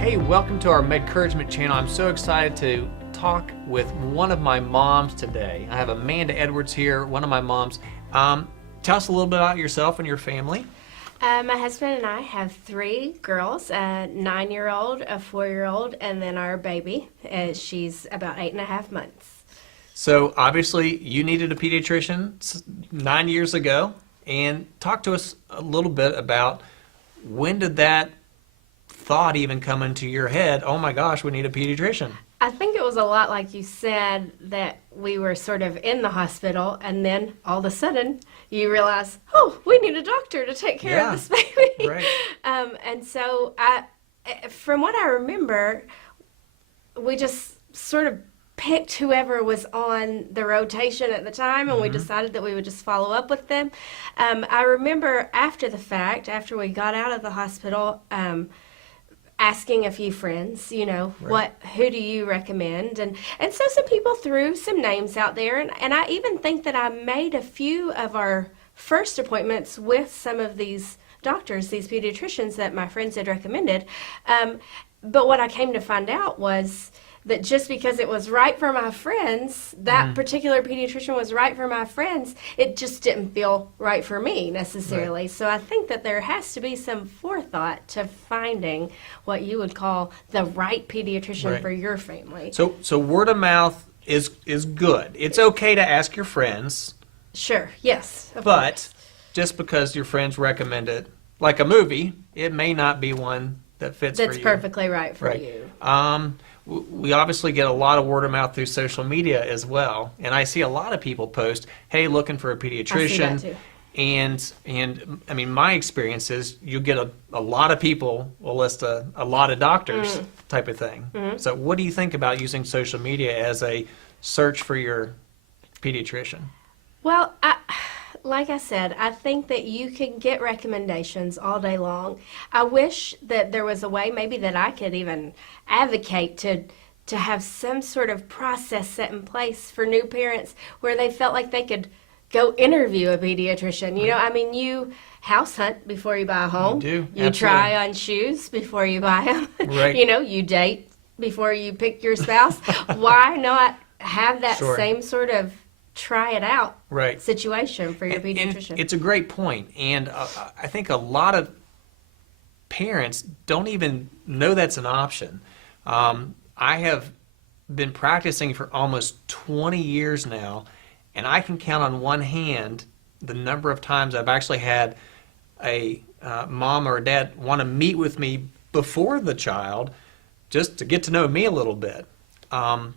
Hey, welcome to our Medcouragement channel. I'm so excited to talk with one of my moms today. I have Amanda Edwards here, one of my moms. Tell us a little bit about yourself and your family. My husband and I have 3 girls, a 9-year-old, a 4-year-old, and then our baby. She's about 8.5 months. So obviously you needed a pediatrician 9 years ago, and talk to us a little bit about when did that thought even come into your head, oh my gosh, we need a pediatrician? I think it was a lot like you said, that we were sort of in the hospital, and then all of a sudden you realize, oh, we need a doctor to take care of this baby. Right. And so from what I remember, we just sort of picked whoever was on the rotation at the time, and we decided that we would just follow up with them. I remember after the fact, after we got out of the hospital, asking a few friends, you know, who do you recommend? And so some people threw some names out there, and I even think that I made a few of our first appointments with some of these doctors, these pediatricians that my friends had recommended. But what I came to find out was that just because it was right for my friends, that particular pediatrician was right for my friends, it just didn't feel right for me necessarily. So I think that there has to be some forethought to finding what you would call the right pediatrician for your family. So word of mouth is good. It's okay to ask your friends. Sure, yes. But just because your friends recommend it, like a movie, it may not be one that fits for you. That's perfectly right for you. We obviously get a lot of word of mouth through social media as well, and I see a lot of people post, "Hey, looking for a pediatrician." I see that too. And I mean, my experience is you get a lot of people will list a lot of doctors type of thing. So, what do you think about using social media as a search for your pediatrician? Well, like I said, I think that you can get recommendations all day long. I wish that there was a way maybe that I could even advocate to have some sort of process set in place for new parents where they felt like they could go interview a pediatrician. You know, I mean, you house hunt before you buy a home. You do. You try on shoes before you buy them. Right. You know, you date before you pick your spouse. Why not have that same sort of try it out situation for your pediatrician? And it's a great point, and I think a lot of parents don't even know that's an option. I have been practicing for almost 20 years now, and I can count on one hand the number of times I've actually had a mom or a dad want to meet with me before the child just to get to know me a little bit,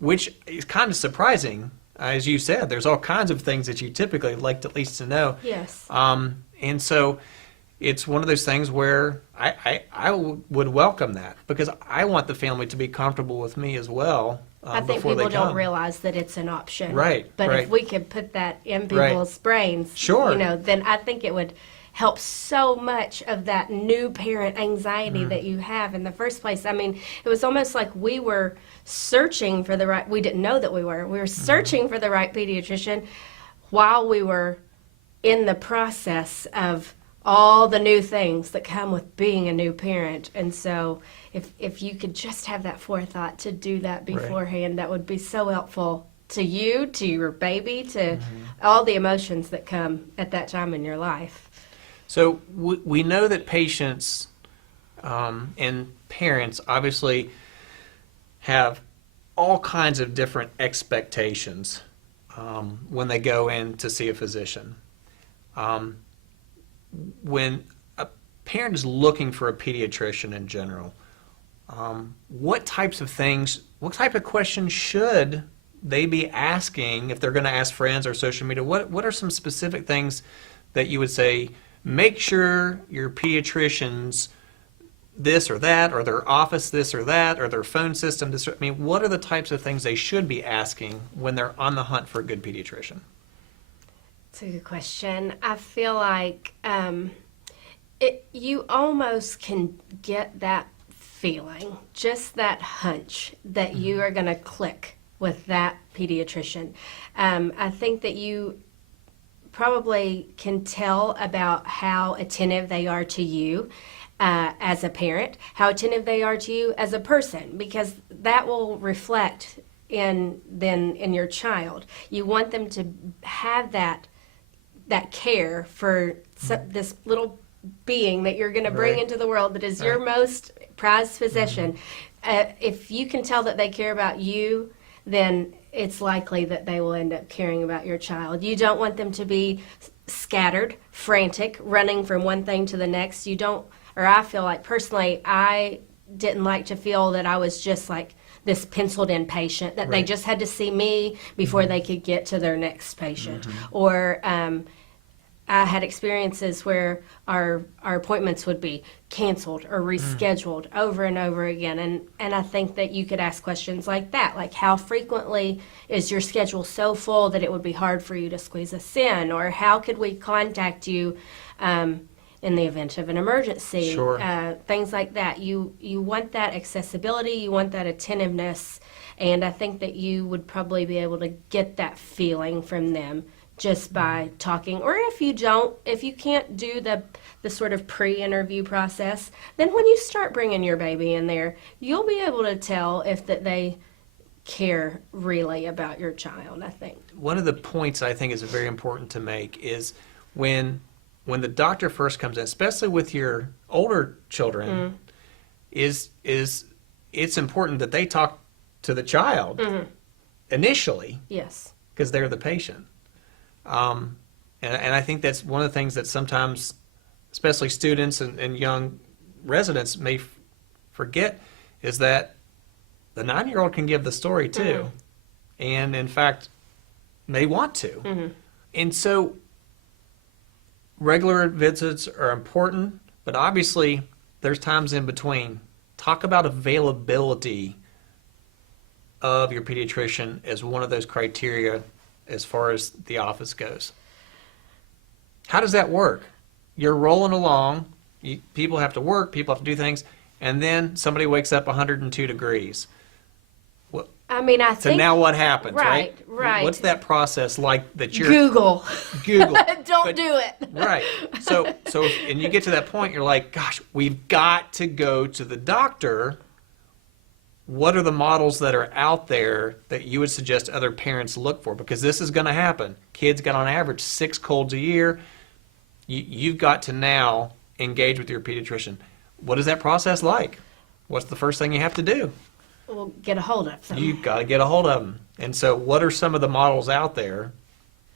which is kind of surprising. As you said, there's all kinds of things that you typically like to, at least to know. Yes. And so it's one of those things where I would welcome that because I want the family to be comfortable with me as well. I think people don't realize that it's an option. Right. But if we could put that in people's brains, you know, then I think it would help so much of that new parent anxiety that you have in the first place. I mean, it was almost like we were searching for the right, we didn't know that we were searching for the right pediatrician while we were in the process of all the new things that come with being a new parent. And so if you could just have that forethought to do that beforehand, that would be so helpful to you, to your baby, to all the emotions that come at that time in your life. So we know that patients and parents obviously have all kinds of different expectations when they go in to see a physician. When a parent is looking for a pediatrician in general, what type of questions should they be asking if they're going to ask friends or social media? What are some specific things that you would say, make sure your pediatrician's this or that, or their office this or that, or their phone system this? I mean, what are the types of things they should be asking when they're on the hunt for a good pediatrician? That's a good question. I feel like you almost can get that feeling, just that hunch that you are going to click with that pediatrician. I think that you probably can tell about how attentive they are to you as a parent, how attentive they are to you as a person, because that will reflect in your child. You want them to have that care for this little being that you're going to bring Right. into the world that is your most prized possession. If you can tell that they care about you, then it's likely that they will end up caring about your child. You don't want them to be scattered, frantic, running from one thing to the next. You don't, or I feel like personally, I didn't like to feel that I was just like this penciled in patient, that they Right. just had to see me before they could get to their next patient. Or I had experiences where our appointments would be canceled or rescheduled over and over again. And I think that you could ask questions like that, like how frequently is your schedule so full that it would be hard for you to squeeze us in? Or how could we contact you in the event of an emergency? Sure. Things like that. You want that accessibility, you want that attentiveness, and I think that you would probably be able to get that feeling from them just by talking. Or if you can't do the sort of pre-interview process, then when you start bringing your baby in there, you'll be able to tell if that they care really about your child, I think. One of the points I think is very important to make is when the doctor first comes in, especially with your older children, is it's important that they talk to the child initially, Yes. because they're the patient. And I think that's one of the things that sometimes, especially students and young residents may forget, is that the 9-year-old can give the story too. And in fact, may want to. And so regular visits are important, but obviously there's times in between. Talk about availability of your pediatrician as one of those criteria as far as the office goes. How does that work? You're rolling along, people have to work, people have to do things, and then somebody wakes up 102 degrees. I mean, I So think now what happens, right? Right. What's that process like that you're... Google. Google. Don't But- do it. Right. So, and you get to that point, you're like, gosh, we've got to go to the doctor. What are the models that are out there that you would suggest other parents look for? Because this is going to happen. Kids get on average 6 colds a year. You've got to now engage with your pediatrician. What is that process like? What's the first thing you have to do? We'll get a hold of them. You've got to get a hold of them. And so what are some of the models out there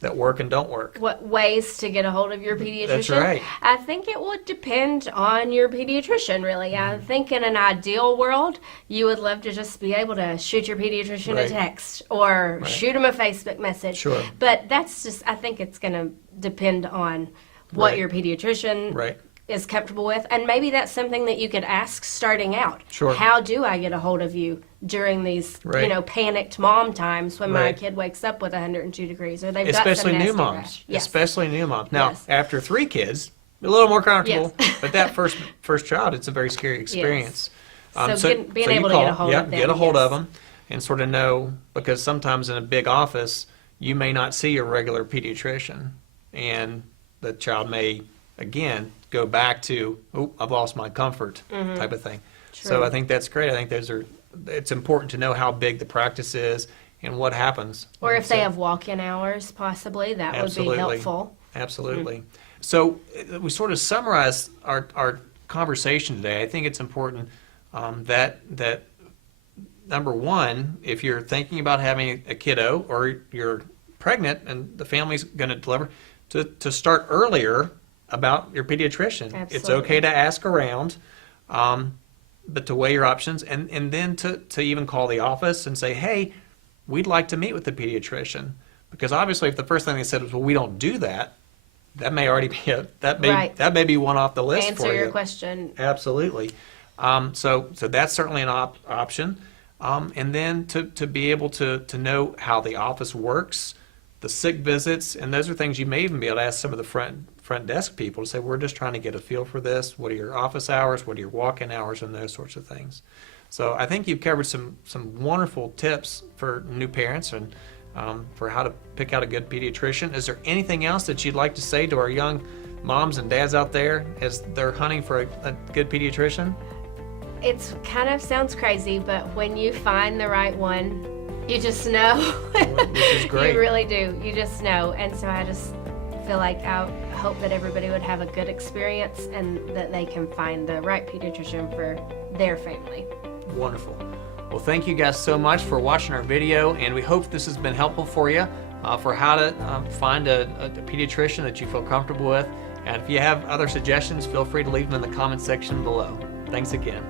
that work and don't work? What ways to get a hold of your pediatrician? That's right. I think it would depend on your pediatrician, really. I think in an ideal world, you would love to just be able to shoot your pediatrician Right. a text or Right. shoot him a Facebook message. Sure. But that's just, I think it's going to depend on what Right. your pediatrician Right. is comfortable with. And maybe that's something that you could ask starting out. Sure. How do I get a hold of you during these, Right. panicked mom times when my Right. kid wakes up with 102 degrees or they've Especially got some new nasty moms. rash? Yes. Especially new moms. Now, Yes. after 3 kids, a little more comfortable. Yes. But that first child, it's a very scary experience. Being you able to call, get a hold of them. get a hold yes. of them, and sort of know, because sometimes in a big office, you may not see your regular pediatrician, and the child may again go back to, oh, I've lost my comfort type of thing. So True. I think that's great. I think it's important to know how big the practice is and what happens. Or if So- they have walk-in hours, possibly, that Absolutely. would be helpful. Absolutely. So we sort of summarize our conversation today. I think it's important that number one, if you're thinking about having a kiddo or you're pregnant and the family's going to deliver, to start earlier about your pediatrician. It's Absolutely. okay to ask around, but to weigh your options, and then to even call the office and say, hey, we'd like to meet with the pediatrician. Because obviously, if the first thing they said was, well, we don't do that, that may already be Right. that may be one off the list for Answer you. your question. Absolutely. So that's certainly an option. And then to be able to know how the office works, the sick visits, and those are things you may even be able to ask some of the front desk people to say, we're just trying to get a feel for this. What are your office hours? What are your walk-in hours? And those sorts of things. So I think you've covered some wonderful tips for new parents and for how to pick out a good pediatrician. Is there anything else that you'd like to say to our young moms and dads out there as they're hunting for a good pediatrician? It's kind of sounds crazy, but when you find the right one, you just know. Which is great. You really do. You just know. And so I just feel like I hope that everybody would have a good experience and that they can find the right pediatrician for their family. Wonderful. Well, thank you guys so much for watching our video, and we hope this has been helpful for you for how to find a pediatrician that you feel comfortable with. And if you have other suggestions, feel free to leave them in the comment section below. Thanks again.